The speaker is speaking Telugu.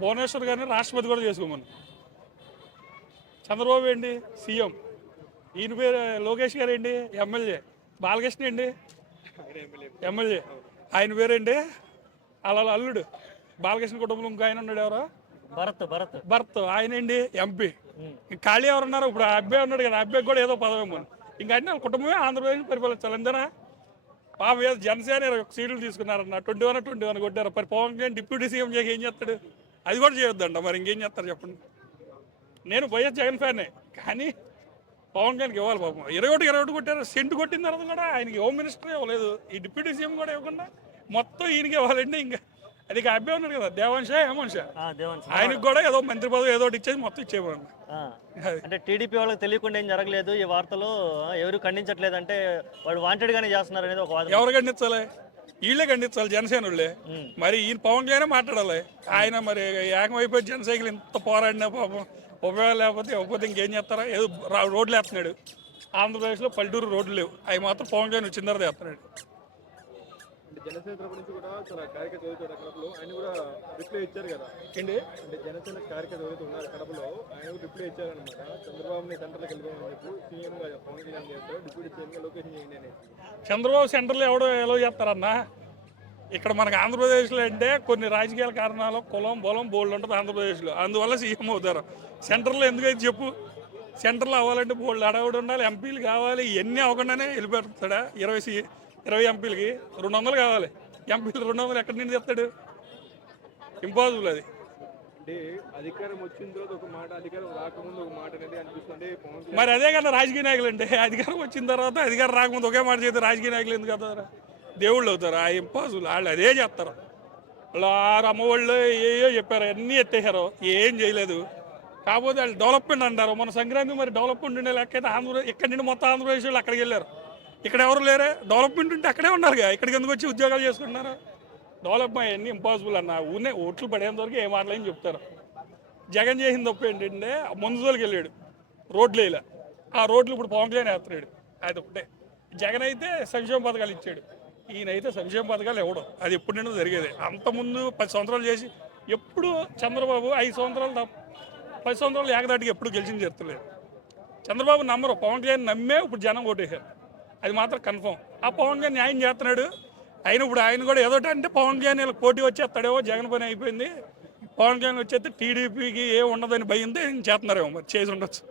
భువనేశ్వర్ గారిని రాష్ట్రపతి కూడా చేసుకోమని. చంద్రబాబు ఏంటి సీఎం, ఈయన పేరు లోకేష్ గారు ఏంటి ఎమ్మెల్యే, బాలకృష్ణ ఏంటి ఎమ్మెల్యే, ఆయన పేరేంటి అలా అల్లుడు బాలకృష్ణ కుటుంబంలో ఇంకో ఆయన ఉన్నాడు ఎవరో భరత్ ఆయన ఏంటి ఎంపీ. ఖాళీ ఎవరున్నారు ఇప్పుడు? ఆ అబ్బాయి ఉన్నాడు కదా, అబ్బాయికి కూడా ఏదో పదవి ఇవ్వమని. ఇంకా అన్ని వాళ్ళ కుటుంబమే ఆంధ్రప్రదేశ్ పరిపాలించాలి అంతేనా? పాపం ఏదో జనసేన 21 సీట్లు తీసుకున్నారన్న, 21 కొట్టారు. మరి పవన్ కళ్యాణ్ డిప్యూటీ సీఎం చేసి ఏం చేస్తాడు? అది కూడా చేయొద్దంట. మరి ఇంకేం చేస్తారు చెప్పండి. నేను వైఎస్ జగన్ ఫ్యానే, కానీ పవన్ కళ్యాణ్కి ఇవ్వాలి. పాపం 21 కొట్టారు. సెంటు కొట్టిన తర్వాత కూడా ఆయనకి హోమ్ మినిస్టర్ ఇవ్వలేదు, ఈ డిప్యూటీ సీఎం కూడా ఇవ్వకుండా మొత్తం ఈయనకి ఇవ్వాలండి. ఇంకా అది అబ్బాయి ఉన్నాడు కదా దేవాంశ హేమంశ, ఆయనకు కూడా ఏదో మంత్రి పదవి ఏదో ఇచ్చేది మొత్తం ఇచ్చేవాడు. అంటే టీడీపీ వాళ్ళకి తెలియకుండా ఏం జరగలేదు ఈ వార్తలో, ఎవరు ఖండించట్లేదు, అంటే వాడు వాంటెడ్ గానే చేస్తున్నారు అనేది ఒక వాదన. ఎవరు ఖండించాలి? వీళ్ళే ఖండించాలి, జనసేన వాళ్ళే. మరి ఈయన పవన్ కళ్యాణ్ మాట్లాడాలి. ఆయన మరి ఏకమైపోయి జనసైకిల్ ఇంత పోరాడినా పాపం ఉపయోగం లేకపోతే ఇంకేం చేస్తారా? ఏదో రోడ్లు వేస్తున్నాడు. ఆంధ్రప్రదేశ్లో పల్లెటూరు రోడ్లు లేవు, అవి మాత్రం పవన్ కళ్యాణ్ వచ్చిన తర్వాత వేస్తున్నాడు. జనసేన తరపు నుంచి కూడా చాలా కార్యకర్త చదువుతాడు కడపలో, ఆయన కూడా రిప్లై ఇచ్చారు కదా ఏంటి అంటే జనసేన కార్యకర్త చదువుతూ ఉన్నారు కడపలో, ఆయన రిప్లై ఇచ్చారనమాట. చంద్రబాబుని సెంటర్లోకి వెళ్ళిపోమని చెప్పి సీఎంగా పవన్ కళ్యాణ్ చేస్తారు, డిప్యూటీ సీఎంగా లోకేష్ చేయండి అని. చంద్రబాబు సెంటర్లో ఎవడో ఎలా చేస్తారన్నా? ఇక్కడ మనకు ఆంధ్రప్రదేశ్లో అంటే కొన్ని రాజకీయాల కారణాలు కులం బలం బోల్డ్ ఉంటుంది ఆంధ్రప్రదేశ్లో, అందువల్ల సీఎం అవుతారు. సెంటర్లో ఎందుకైతే చెప్పు? సెంటర్లో అవ్వాలంటే బోల్డ్ అడవుడు ఉండాలి, ఎంపీలు కావాలి, ఇవన్నీ అవ్వకుండానే వెళ్ళిపోతాడా? 20 ఎంపీలకి 200 కావాలి, ఎంపీలు 200 ఎక్కడి నుంచి చెప్తాడు? ఇంపాసిబుల్ అది. అంటే అధికారం వచ్చిన తర్వాత ఒక మాట, అధికారం రాకముందు ఒక మాట అనేది అనిపిస్తుంది. మరి అదే కదా రాజకీయ నాయకులు అంటే, అధికారం వచ్చిన తర్వాత అధికారం రాకముందు ఒకే మాట చేస్తే రాజకీయ నాయకులు ఎందుకు అవుతారా? దేవుళ్ళు అవుతారు. ఆ ఇంపాసిబుల్. వాళ్ళు అదే చేస్తారు. వాళ్ళు అమ్మవాళ్ళు ఏయో చెప్పారు, అన్నీ ఎత్తేసారు, ఏం చేయలేదు. కాకపోతే వాళ్ళు డెవలప్మెంట్ అంటారు. మన సంక్రాంతి మరి డెవలప్మెంట్ ఉండే లెక్క అయితే ఆంధ్రప్రదేశ్ ఇక్కడి నుండి మొత్తం ఆంధ్రప్రదేశ్ వాళ్ళు అక్కడికి వెళ్ళారు. ఇక్కడ ఎవరు లేరే? డెవలప్మెంట్ ఉంటే అక్కడే ఉన్నారుగా, ఇక్కడికి ఎందుకు వచ్చి ఉద్యోగాలు చేసుకుంటున్నారు? డెవలప్మెంట్ అన్నీ ఇంపాసిబుల్ అన్న. ఊనే ఓట్లు పడేంత వరకు ఏ మాటలేని చెప్తారు. జగన్ చేసిన తప్పు ఏంటంటే ముందులోకి వెళ్ళాడు, రోడ్లు వేయలే. ఆ రోడ్లు ఇప్పుడు పవన్ కళ్యాణ్ వేస్తున్నాడు. అది ఒకటే. జగన్ అయితే సంక్షేమ పథకాలు ఇచ్చాడు, ఈయనైతే సంక్షేమ పథకాలు ఇవ్వడం. అది ఎప్పుడు నిండా జరిగేది. అంతకుముందు 10 సంవత్సరాలు చేసి ఎప్పుడు చంద్రబాబు 5 సంవత్సరాలు 10 సంవత్సరాలు ఏకదాటికి ఎప్పుడు గెలిచింది చెప్తలేదు. చంద్రబాబు నమ్మరు, పవన్ కళ్యాణ్ నమ్మే ఇప్పుడు జనం ఓటేశారు. అది మాత్రం కన్ఫర్మ్. ఆ పవన్ కళ్యాణ్ న్యాయం చేస్తున్నాడు. అయినా ఇప్పుడు ఆయన కూడా ఏదోట అంటే పవన్ కళ్యాణ్ ఇలా పోటీ వచ్చేస్తాడేమో, జగన్ పని అయిపోయింది, పవన్ కళ్యాణ్ వచ్చేస్తే టీడీపీకి ఏ ఉండదని భయంతో చేస్తున్నారేమో, మరి చేసి ఉండొచ్చు.